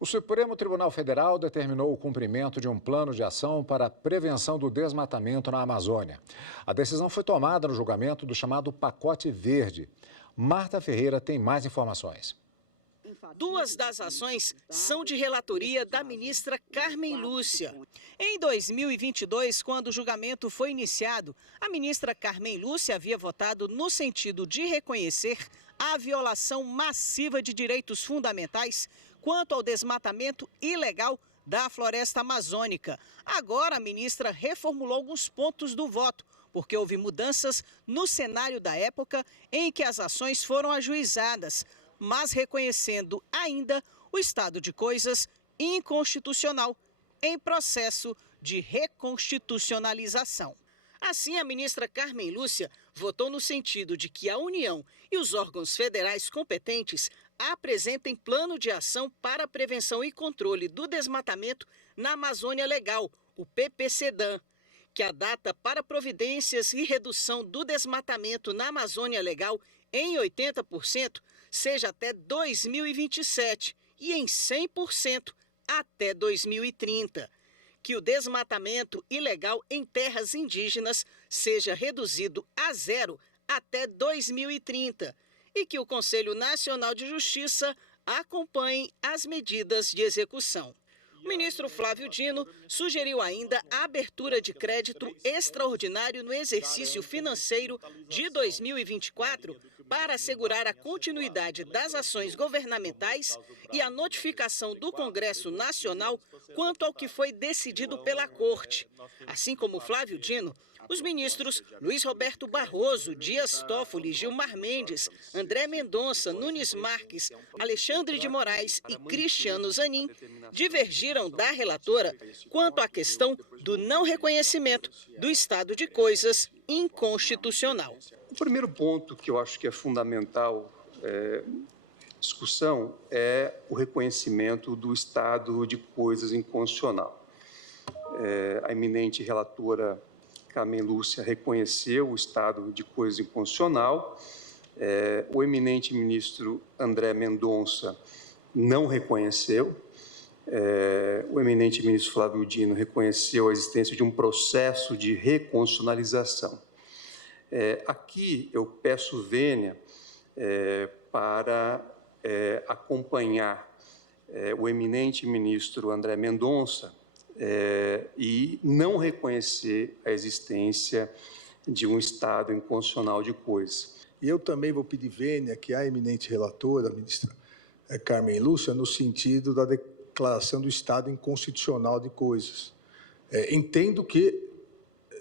O Supremo Tribunal Federal determinou o cumprimento de um plano de ação para a prevenção do desmatamento na Amazônia. A decisão foi tomada no julgamento do chamado Pacote Verde. Marta Ferreira tem mais informações. Duas das ações são de relatoria da ministra Carmen Lúcia. Em 2022, quando o julgamento foi iniciado, a ministra Carmen Lúcia havia votado no sentido de reconhecer a violação massiva de direitos fundamentais quanto ao desmatamento ilegal da floresta amazônica. Agora, a ministra reformulou alguns pontos do voto, porque houve mudanças no cenário da época em que as ações foram ajuizadas, mas reconhecendo ainda o estado de coisas inconstitucional em processo de reconstitucionalização. Assim, a ministra Carmen Lúcia votou no sentido de que a União e os órgãos federais competentes apresentem plano de ação para a prevenção e controle do desmatamento na Amazônia Legal, o PPCDAM, que a data para providências e redução do desmatamento na Amazônia Legal em 80% seja até 2027 e em 100% até 2030. Que o desmatamento ilegal em terras indígenas seja reduzido a zero até 2030 e que o Conselho Nacional de Justiça acompanhe as medidas de execução. O ministro Flávio Dino sugeriu ainda a abertura de crédito extraordinário no exercício financeiro de 2024 para assegurar a continuidade das ações governamentais e a notificação do Congresso Nacional quanto ao que foi decidido pela Corte. Assim como Flávio Dino, os ministros Luiz Roberto Barroso, Dias Toffoli, Gilmar Mendes, André Mendonça, Nunes Marques, Alexandre de Moraes e Cristiano Zanin divergiram da relatora quanto à questão do não reconhecimento do estado de coisas inconstitucional. O primeiro ponto que eu acho que é fundamental discussão é o reconhecimento do estado de coisas inconstitucional. A eminente relatora Carmen Lúcia reconheceu o estado de coisas inconstitucional, o eminente ministro André Mendonça não reconheceu, o eminente ministro Flávio Dino reconheceu a existência de um processo de reconstitucionalização. Aqui eu peço vênia para acompanhar o eminente ministro André Mendonça e não reconhecer a existência de um estado inconstitucional de coisas. E eu também vou pedir vênia que a eminente relatora, a ministra Carmen Lúcia, no sentido da declaração do estado inconstitucional de coisas. Entendo que,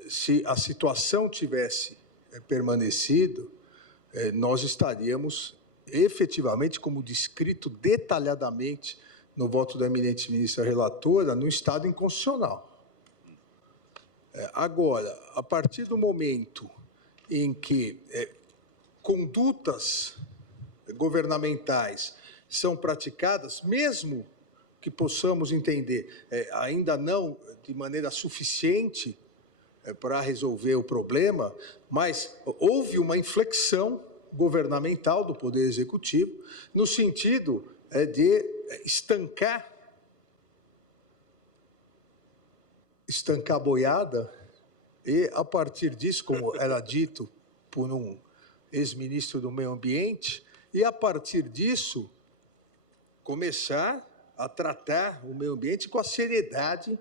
se a situação tivesse permanecido, nós estaríamos efetivamente, como descrito detalhadamente no voto da eminente ministra relatora, no estado inconstitucional. Agora, a partir do momento em que condutas governamentais são praticadas, mesmo que possamos entender, ainda não de maneira suficiente para resolver o problema, mas houve uma inflexão governamental do Poder Executivo no sentido de estancar a boiada e, a partir disso, como era dito por um ex-ministro do Meio Ambiente, e, a partir disso, começar a tratar o meio ambiente com a seriedade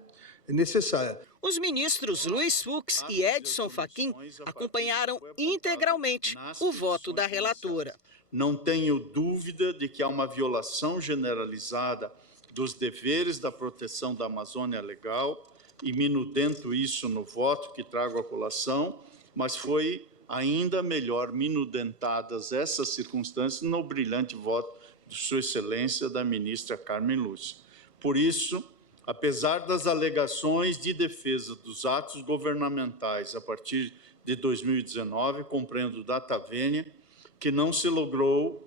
necessária. Os ministros Luiz Fux e Edson Fachin acompanharam integralmente o voto da relatora. Não tenho dúvida de que há uma violação generalizada dos deveres da proteção da Amazônia Legal e minudento isso no voto que trago à colação, mas foi ainda melhor minudentadas essas circunstâncias no brilhante voto de Sua Excelência da ministra Carmen Lúcia. Por isso, apesar das alegações de defesa dos atos governamentais a partir de 2019, compreendo data vênia, que não se logrou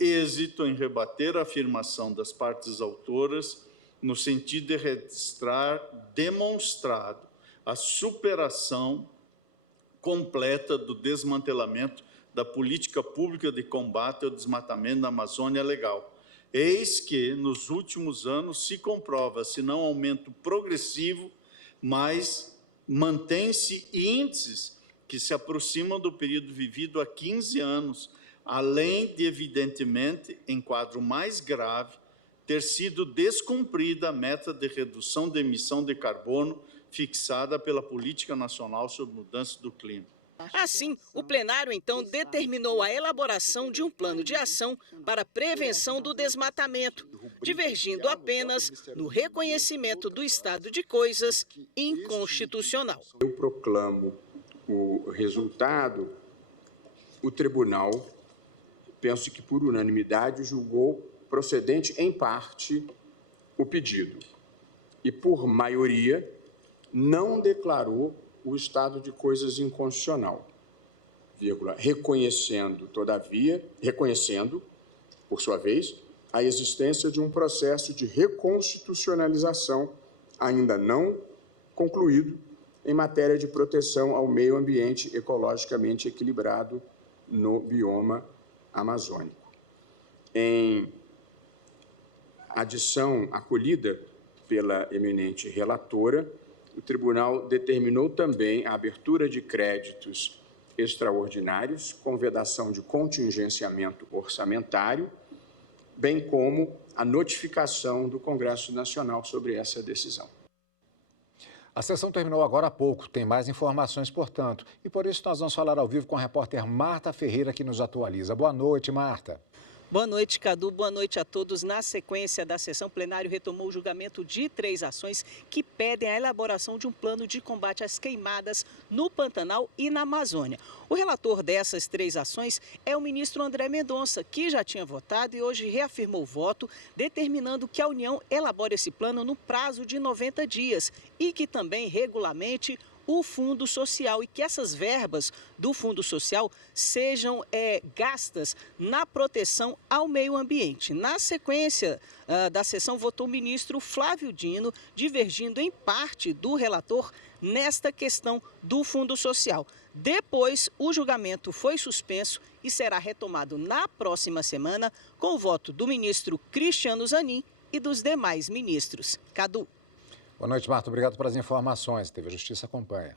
êxito em rebater a afirmação das partes autoras no sentido de registrar demonstrado a superação completa do desmantelamento da política pública de combate ao desmatamento da Amazônia Legal. Eis que, nos últimos anos, se comprova, se não aumento progressivo, mas mantém-se índices que se aproximam do período vivido há 15 anos, além de, evidentemente, em quadro mais grave, ter sido descumprida a meta de redução de emissão de carbono fixada pela Política Nacional sobre Mudança do Clima. Assim, o plenário então determinou a elaboração de um plano de ação para a prevenção do desmatamento, divergindo apenas no reconhecimento do estado de coisas inconstitucional. Eu proclamo o resultado. O tribunal, penso que por unanimidade, julgou procedente em parte o pedido e, por maioria, não declarou o estado de coisas inconstitucional, reconhecendo, por sua vez, a existência de um processo de reconstitucionalização ainda não concluído em matéria de proteção ao meio ambiente ecologicamente equilibrado no bioma amazônico. Em adição acolhida pela eminente relatora, o tribunal determinou também a abertura de créditos extraordinários com vedação de contingenciamento orçamentário, bem como a notificação do Congresso Nacional sobre essa decisão. A sessão terminou agora há pouco, tem mais informações, portanto. E por isso nós vamos falar ao vivo com a repórter Marta Ferreira, que nos atualiza. Boa noite, Marta. Boa noite, Cadu. Boa noite a todos. Na sequência da sessão, o plenário retomou o julgamento de 3 ações que pedem a elaboração de um plano de combate às queimadas no Pantanal e na Amazônia. O relator dessas 3 ações é o ministro André Mendonça, que já tinha votado e hoje reafirmou o voto, determinando que a União elabore esse plano no prazo de 90 dias e que também regulamente o Fundo Social e que essas verbas do Fundo Social sejam gastas na proteção ao meio ambiente. Na sequência da sessão, votou o ministro Flávio Dino, divergindo em parte do relator nesta questão do Fundo Social. Depois, o julgamento foi suspenso e será retomado na próxima semana com o voto do ministro Cristiano Zanin e dos demais ministros. Cadu. Boa noite, Marta. Obrigado pelas informações. TV Justiça acompanha.